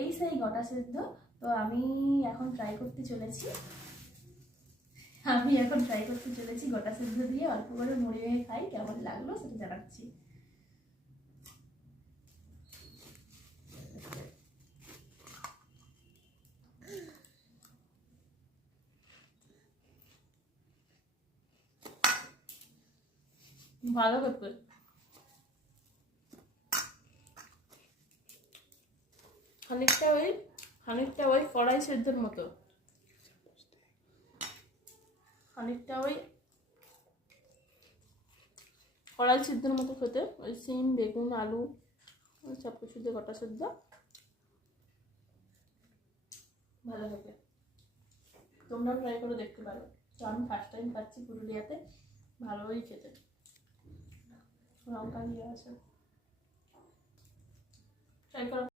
এই সেই গোটা সেদ্ধ। তো আমি এখন ট্রাই করতে চলেছি গোটা সেদ্ধ দিয়ে অল্প করে মুড়ি মেখে খাই, কেমন লাগলো সেটা জানাচ্ছি। ভালো করতে খানিকটা ওই কড়াই সেদ্ধর মতো, খানিকটা ওই কড়াই সেদ্ধর মতো খেতে, ওই সিম বেগুন আলু সব কিছু দিয়ে গোটা সেদ্ধ ভালো হবে। তোমরা ট্রাই করে দেখতে পারো। তো আমি ফার্স্ট টাইম খাচ্ছি পুরুলিয়াতে, ভালোই খেতে, লঙ্কা দিয়ে আছে, ট্রাই করো।